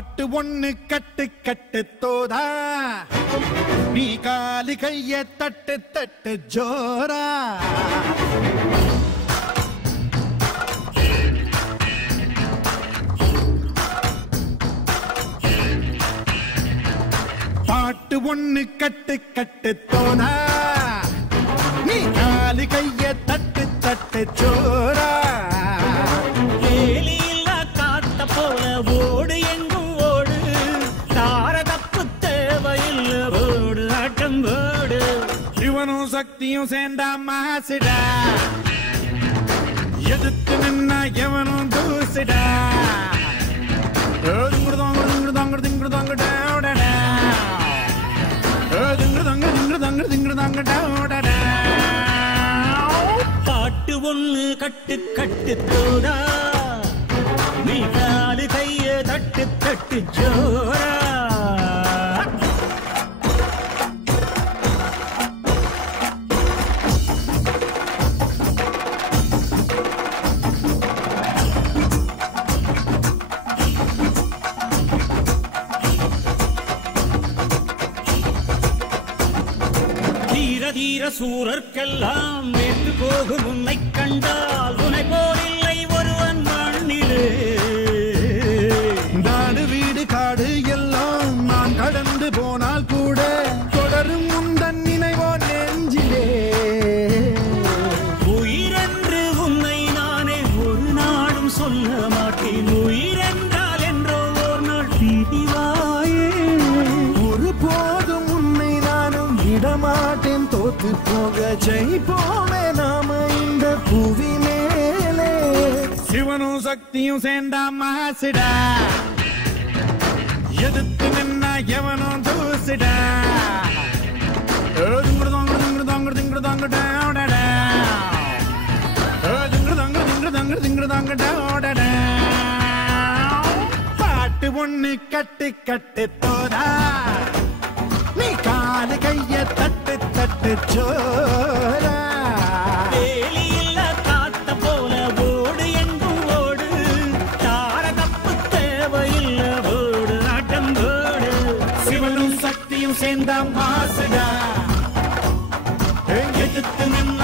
பாட்டு ஒண்ணு கட்டு கட்டு தோதா நீ காலி கைய தட்டு தட்டு ஜோரா பாட்டு ஒண்ணு கட்டு கட்டு தோதா நீ காலி கைய தட்டு தட்டு ஜோரா ஓடு எங்கும் ஓடு தாரதப்பு தேவையில் ஓடு ஆட்டம் ஓடு இவனும் சக்தியும் சேர்ந்தா மாசிடா எதிர்த்து நின்னா எவனும் தூசிடா பாட்டு ஒண்ணு கட்டு கட்டு தோதா நீ காலு கைய தட்டு தட்டு ஜோரா தீர தீர சூரர்க்கெல்லாம் வென்று போகும் உன்னை கண்டால் உனை போலில்லை ஒருவன் மண்ணிலே நாடு வீடு காடு எல்லாம் நான் கடந்து போனால் கூட தொடரும் உந்தன் நினைவோ நெஞ்சிலே உயிரென்று உன்னை நானே ஒரு நாளும் சொல்ல மாட்டேன் உயிரென்றால் என்றோ ஒரு நாள் பிடிவாயே ஒரு போதும் உன்னை நானும் விடமாட்டேன் தோத்து போக ஜெயிப்போமே நாம இந்த புவி மேலே சிவனும் சக்தியும் சேர்ந்தா மாசிடா எதிர்த்து நின்னா எவனும் தூசிடா பாட்டு ஒண்ணு கட்டு கட்டு தோதா நீ காலு கைய தட்டு தட்டு ஜோரா வேலியில்ல காத்த போல ஓடு எங்கும் ஓடு தாரதப்பு தேவையில்ல ஓடு ஆட்டம் ஓடு சிவனும் சக்தியும் சேர்ந்தா மாசுடா எதிர்த்து நின்று